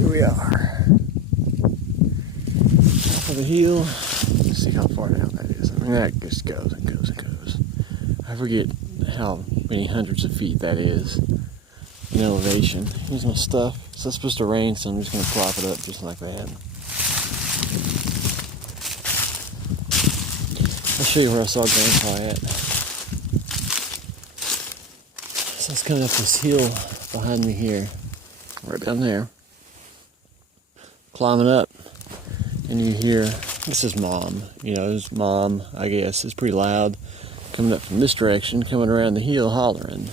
here we are. Top of the hill. Let's see how far down that is. I mean, that just goes and goes and goes. I forget how many hundreds of feet that is in elevation. Here's my stuff. So it's supposed to rain, so I'm just going to plop it up just like that. I'll show you where I saw Grandpa at. So it's coming up this hill behind me here. Right down there. Climbing up. And you hear, this is Mom. You know, it's Mom, I guess. It's pretty loud. Coming up from this direction, coming around the hill hollering.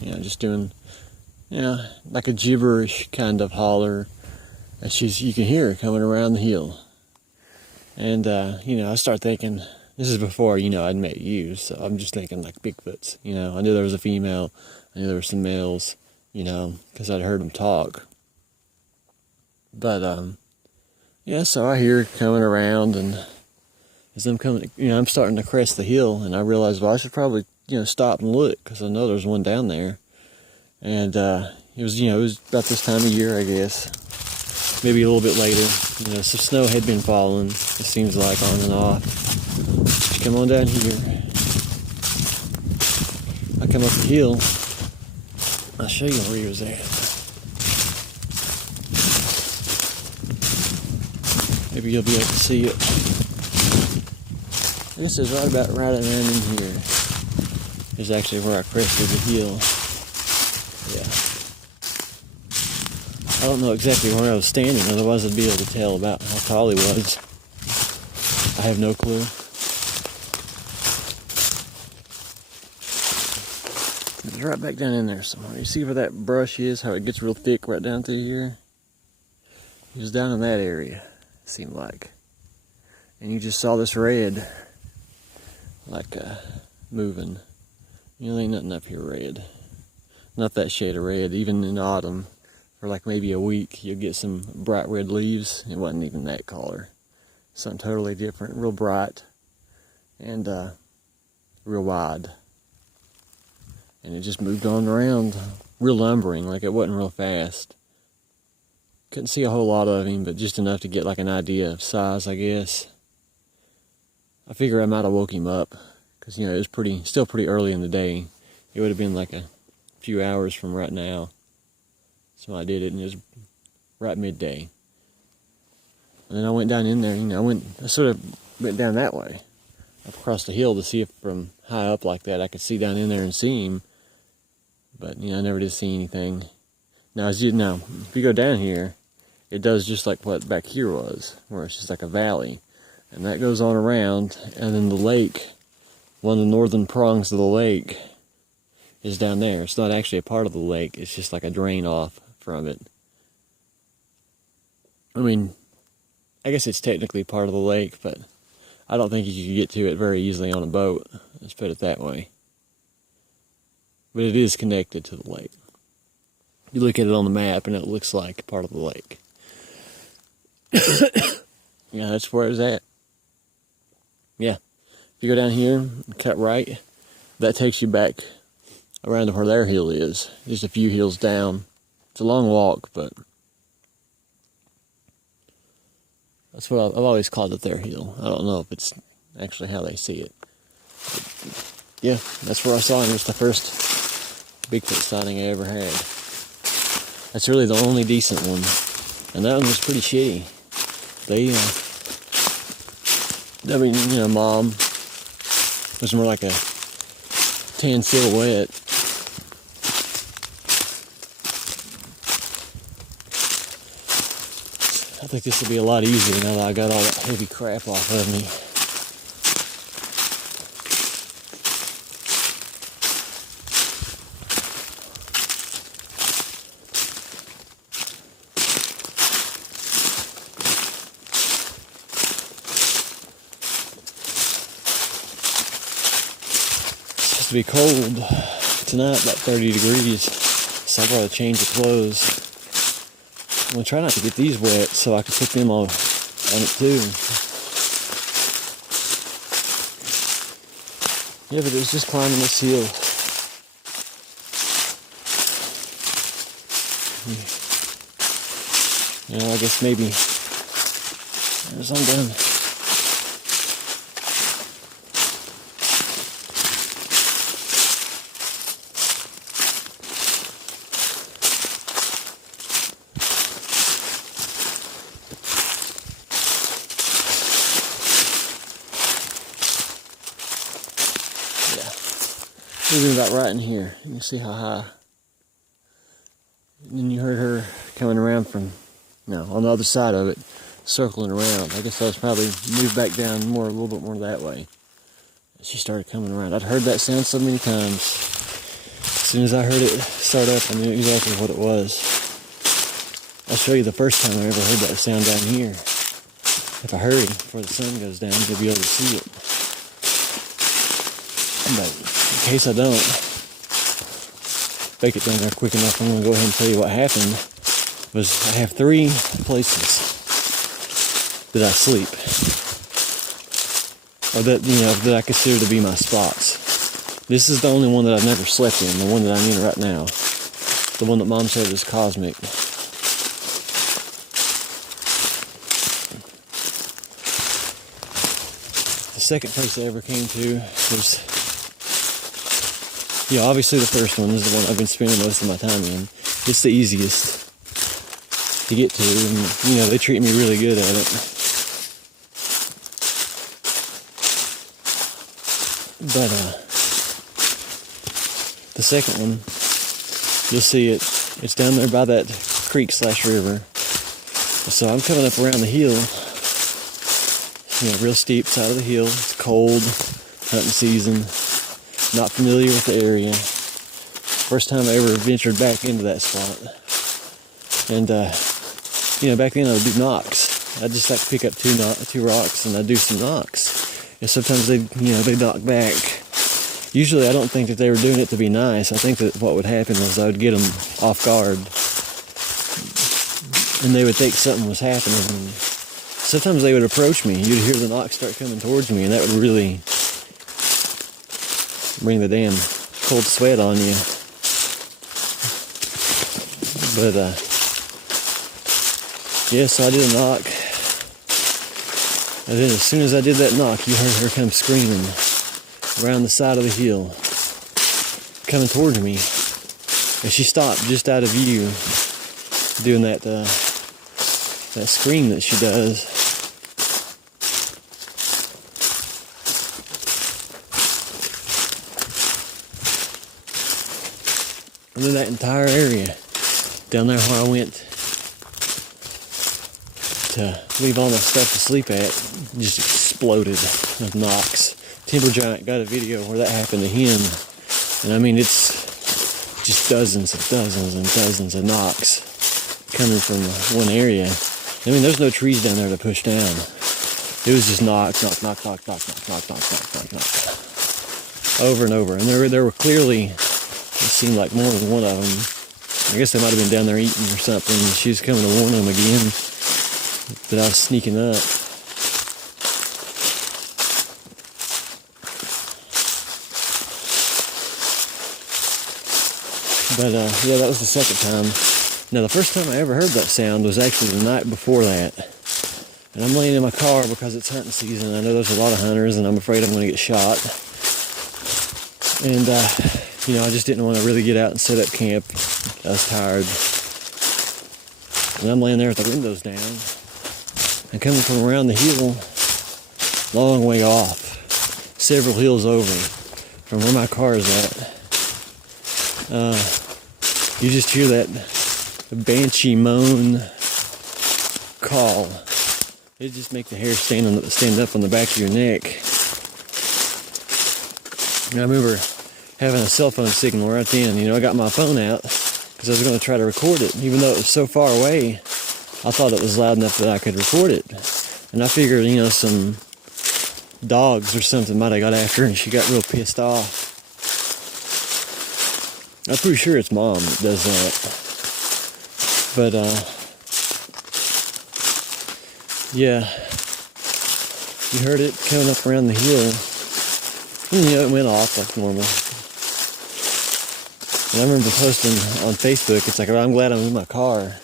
You know, just doing, you know, like a gibberish kind of holler. And you can hear her coming around the hill. And, you know, I start thinking, this is before, you know, I'd met you, so I'm just thinking like Bigfoots. You know, I knew there was a female, I knew there were some males, you know, because I'd heard them talk. But, yeah, so I hear her coming around, and as I'm coming, you know, I'm starting to crest the hill, and I realize, well, I should probably, you know, stop and look, because I know there's one down there. And, it was, you know, it was about this time of year, I guess. Maybe a little bit later. You know, some snow had been falling, it seems like, on and off. Come on down here. I come up the hill. I'll show you where he was at. Maybe you'll be able to see it. I guess it's right around in here. Is actually where I crested the hill. Yeah. I don't know exactly where I was standing, otherwise I'd be able to tell about how tall he was. I have no clue. It's right back down in there somewhere. You see where that brush is, how it gets real thick right down through here? He was down in that area, it seemed like. And you just saw this red, like, moving. You know, ain't nothing up here red. Not that shade of red. Even in autumn, for like maybe a week, you'll get some bright red leaves. It wasn't even that color. Something totally different, real bright, and real wide. And it just moved on around, real lumbering, like it wasn't real fast. Couldn't see a whole lot of him, but just enough to get like an idea of size, I guess. I figure I might have woke him up, because, you know, it was still pretty early in the day. It would have been like a few hours from right now. So I did it, and it was right midday. And then I went down in there, you know, I sort of went down that way, up across the hill to see if from high up like that I could see down in there and see him. But, you know, I never did see anything. Now, if you go down here, it does just like what back here was, where it's just like a valley. And that goes on around, and then the lake, one of the northern prongs of the lake, is down there. It's not actually a part of the lake, it's just like a drain off from it. I mean, I guess it's technically part of the lake, but I don't think you could get to it very easily on a boat. Let's put it that way. But it is connected to the lake. You look at it on the map and it looks like part of the lake. Yeah, that's where it's at. Yeah. If you go down here and cut right, that takes you back around to where their hill is. Just a few hills down. It's a long walk, but that's what I've always called it, their hill. I don't know if it's actually how they see it. But yeah, that's where I saw him. It was the first Bigfoot sighting I ever had. That's really the only decent one. And that one was pretty shitty. I mean, you know, Mom was more like a tan silhouette. I think this will be a lot easier now that I got all that heavy crap off of me. It's supposed to be cold tonight, about 30 degrees, so I'll probably change the clothes. I'm going to try not to get these wet so I can put them on it too. Yeah, but it was just climbing this hill. You know, I guess maybe there's some down. Moving about right in here. You can see how high. And then you heard her coming around from, no, on the other side of it, circling around. I guess I was probably moved back down more, a little bit more that way. She started coming around. I'd heard that sound so many times. As soon as I heard it start up, I knew exactly what it was. I'll show you the first time I ever heard that sound down here. If I hurry before the sun goes down, you'll be able to see it. But in case I don't make it down there quick enough, I'm going to go ahead and tell you what happened. I have 3 places that I sleep, or that, you know, that I consider to be my spots. This is the only one that I've never slept in, the one that I'm in right now, the one that Mom said was cosmic. The second place I ever came to was, yeah, obviously the first one is the one I've been spending most of my time in. It's the easiest to get to, and, you know, they treat me really good at it. But the second one, you'll see it. It's down there by that creek/river. So I'm coming up around the hill, you know, real steep side of the hill. It's cold, hunting season. Not familiar with the area. First time I ever ventured back into that spot. And you know, back then I would do knocks. I'd just like pick up two rocks and I'd do some knocks. And sometimes they knock back. Usually I don't think that they were doing it to be nice. I think that what would happen was I would get them off guard. And they would think something was happening. And sometimes they would approach me. You'd hear the knocks start coming towards me, and that would really bring the damn cold sweat on you. But yeah, so I did a knock. And then as soon as I did that knock, you heard her come screaming around the side of the hill, coming towards me. And she stopped just out of view, doing that scream that she does. And then that entire area down there where I went to leave all my stuff to sleep at just exploded with knocks. Timber Giant got a video where that happened to him, and I mean, it's just dozens and dozens and dozens of knocks coming from one area. I mean, there's no trees down there to push down. It was just knock, knock, knock, knock, knock, knock, knock, knock, knock, knock, knock, over and over. And there were clearly, it seemed like more than one of them. I guess they might have been down there eating or something. She was coming to warn them again that I was sneaking up. But yeah, that was the second time. Now the first time I ever heard that sound was actually the night before that. And I'm laying in my car because it's hunting season. I know there's a lot of hunters and I'm afraid I'm going to get shot. And you know, I just didn't want to really get out and set up camp. I was tired. And I'm laying there with the windows down. And coming from around the hill, long way off, several hills over from where my car is at, you just hear that banshee moan call. It just makes the hair stand up on the back of your neck. And I remember having a cell phone signal right then. You know, I got my phone out because I was going to try to record it. Even though it was so far away, I thought it was loud enough that I could record it. And I figured, you know, some dogs or something might have got after her and she got real pissed off. I'm pretty sure it's Mom that does that. But, yeah, you heard it coming up around the hill. And, you know, it went off like normal. And I remember posting on Facebook, it's like, oh, I'm glad I'm in my car.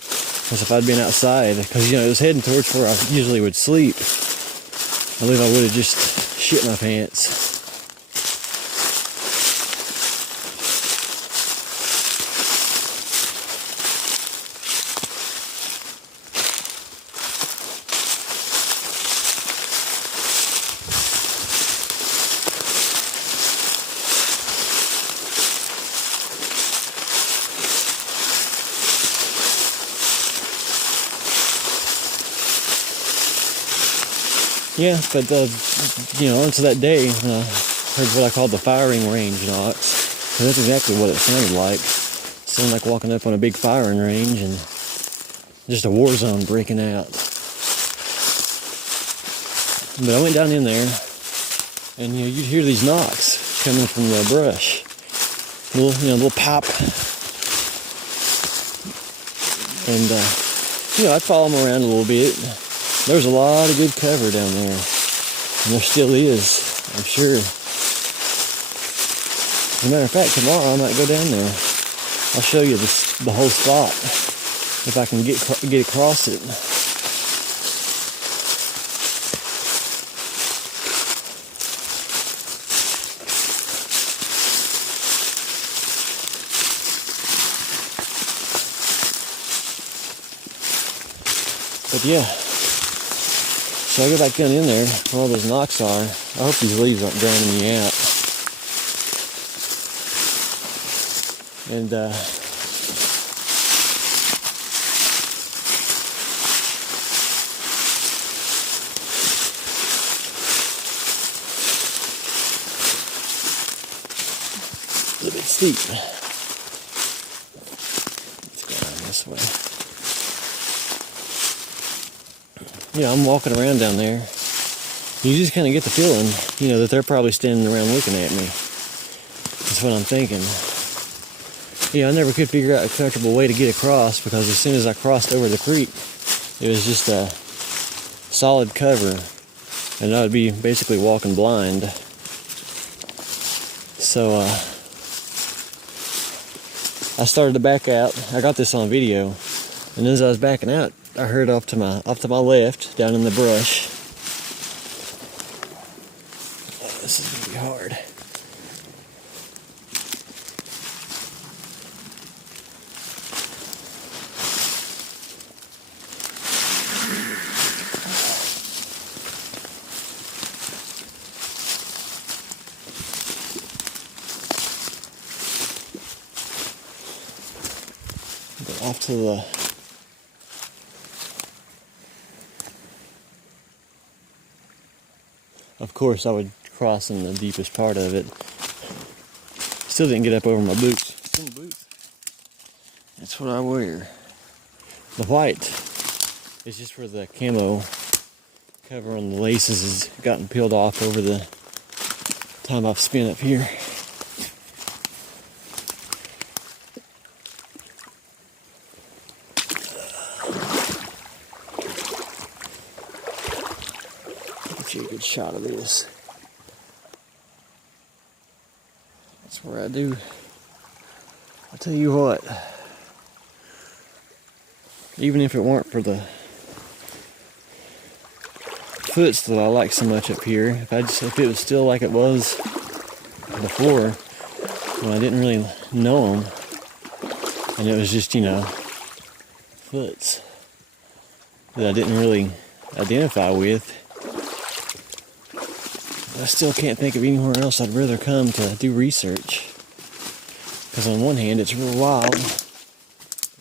as if I'd been outside, because it was heading towards where I usually would sleep. I believe I would have just shit my pants. Yeah, but onto that day, I heard what I called the firing range knocks. And that's exactly what it sounded like. It sounded like walking up on a big firing range and just a war zone breaking out. But I went down in there, and you'd hear these knocks coming from the brush. Little pop. And I'd follow them around a little bit. There's a lot of good cover down there, and there still is, I'm sure. As a matter of fact, tomorrow I might go down there. I'll show you the whole spot, if I can get across it. But yeah. So I go back down in there where all those knocks are. I hope these leaves aren't drowning me out. And a little bit steep. Let's go down this way. I'm walking around down there. You just kind of get the feeling, that they're probably standing around looking at me. That's what I'm thinking. I never could figure out a comfortable way to get across, because as soon as I crossed over the creek, it was just a solid cover, and I would be basically walking blind. So I started to back out. I got this on video, and as I was backing out, I heard off to my left, down in the brush. Oh, this is gonna be hard. But off to the Of course, I would cross in the deepest part of it. Still didn't get up over my boots. That's what I wear. The white is just where the camo cover on the laces has gotten peeled off over the time I've spent up here. Get you a good shot of this. That's where I do. I'll tell you what. Even if it weren't for the foots that I like so much up here, if it was still like it was before, when I didn't really know them, and it was just, foots that I didn't really identify with, I still can't think of anywhere else I'd rather come to do research. Because on one hand, it's real wild.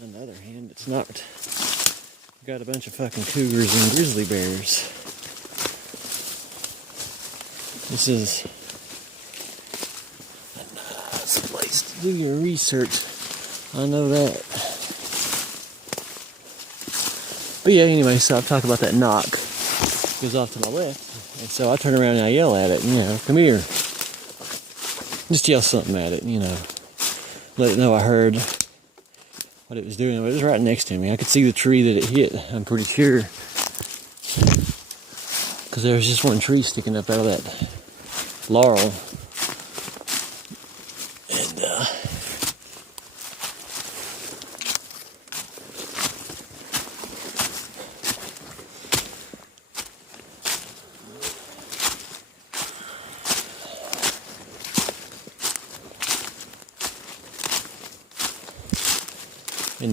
On the other hand, it's not. We've got a bunch of fucking cougars and grizzly bears. This is a nice place to do your research. I know that. But yeah, anyway, so I've talked about that knock. It goes off to my left. And so I turn around and I yell at it, come here. Just yell something at it, let it know I heard what it was doing. It was right next to me. I could see the tree that it hit, I'm pretty sure. Because there was just one tree sticking up out of that laurel. And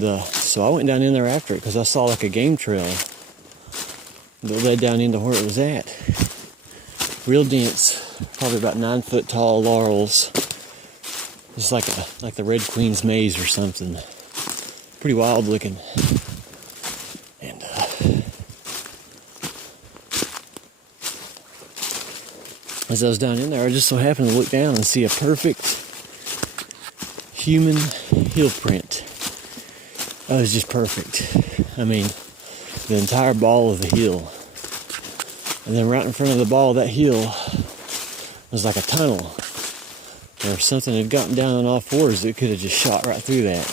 And so I went down in there after it because I saw like a game trail that led down into where it was at. Real dense, probably about 9 foot tall laurels. It's like the Red Queen's maze or something. Pretty wild looking. And as I was down in there, I just so happened to look down and see a perfect human heel print. That was just perfect. I mean, the entire ball of the heel. And then right in front of the ball of that heel was like a tunnel. Or if something had gotten down on all fours, it could have just shot right through that.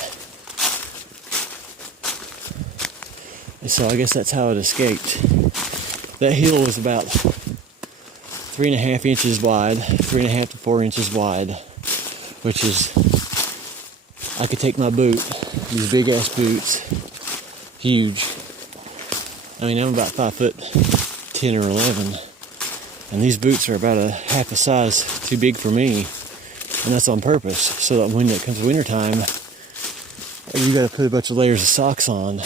And so I guess that's how it escaped. That heel was about 3.5 inches wide, 3.5 to 4 inches wide, which is, I could take my boot, these big ass boots, huge. I mean, I'm about 5 foot 10 or 11, and these boots are about a half a size too big for me, and that's on purpose, so that when it comes wintertime, you got to put a bunch of layers of socks on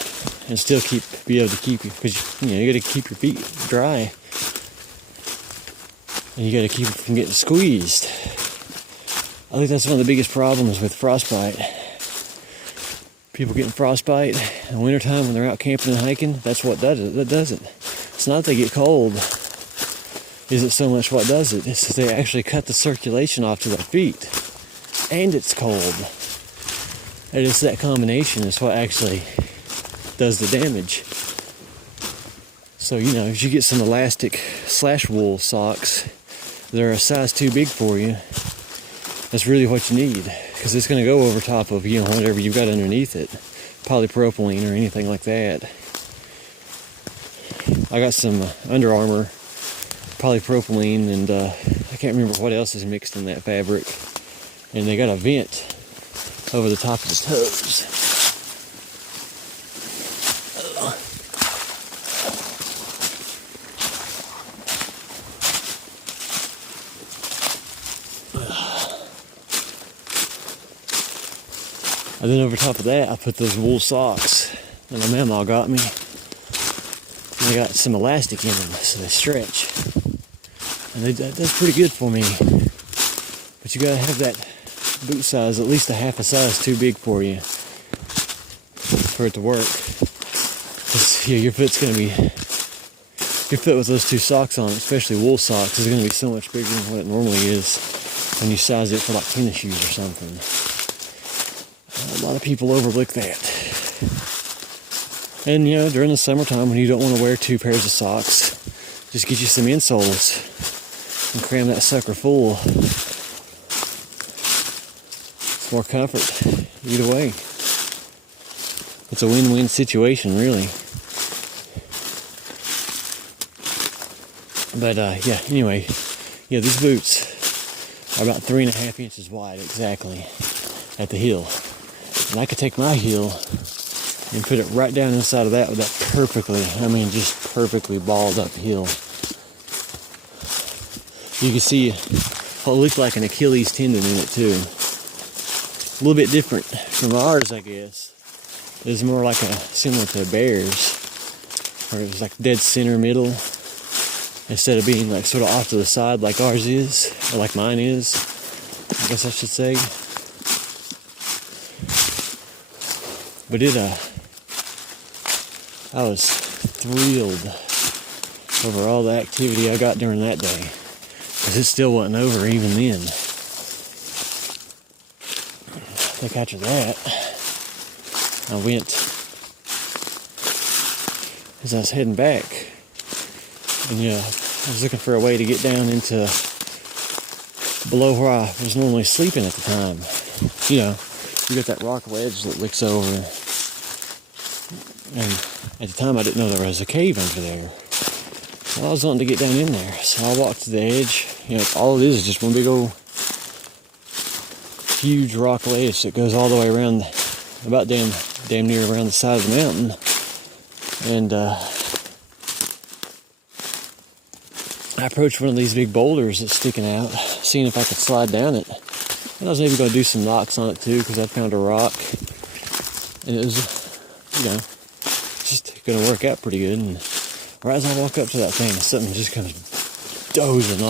and still be able to keep you, because you got to keep your feet dry, and you got to keep it from getting squeezed. I think that's one of the biggest problems with frostbite. People getting frostbite in the wintertime when they're out camping and hiking, that's what does it. That does it. It's not that they get cold, isn't so much what does it. It's that they actually cut the circulation off to their feet. And it's cold. And it's that combination is what actually does the damage. So, if you get some elastic / wool socks that are a size too big for you, that's really what you need. Because it's going to go over top of, whatever you've got underneath it. Polypropylene or anything like that. I got some Under Armour polypropylene, and I can't remember what else is mixed in that fabric. And they got a vent over the top of the toes. And then over top of that, I put those wool socks that my mama got me. And they got some elastic in them, so they stretch. And that's pretty good for me. But you gotta have that boot size at least a half a size too big for you for it to work. Because your foot's gonna be, your foot with those two socks on, especially wool socks, is gonna be so much bigger than what it normally is when you size it for like tennis shoes or something. A lot of people overlook that. And during the summertime when you don't want to wear 2 pairs of socks, just get you some insoles and cram that sucker full. It's more comfort either way. It's a win-win situation, really. But anyway, these boots are about 3.5 inches wide exactly at the heel. And I could take my heel and put it right down inside of that with that just perfectly balled up heel. You can see what looked like an Achilles tendon in it too. A little bit different from ours, I guess. It's more like similar to a bear's, where it was like dead center middle, instead of being like sort of off to the side like ours is, or like mine is, I guess I should say. But I was thrilled over all the activity I got during that day, because it still wasn't over even then. I think after that, I went, as I was heading back, and I was looking for a way to get down into below where I was normally sleeping at the time. You got that rock ledge that licks over, and at the time I didn't know there was a cave under there. So I was wanting to get down in there, so I walked to the edge. All it is just one big old huge rock ledge that goes all the way around, about damn near around the side of the mountain. And I approached one of these big boulders that's sticking out, seeing if I could slide down it. And I was maybe going to do some knocks on it too, because I found a rock. And it was, you know, just gonna work out pretty good. And right as I walk up to that thing, something just comes dozing off.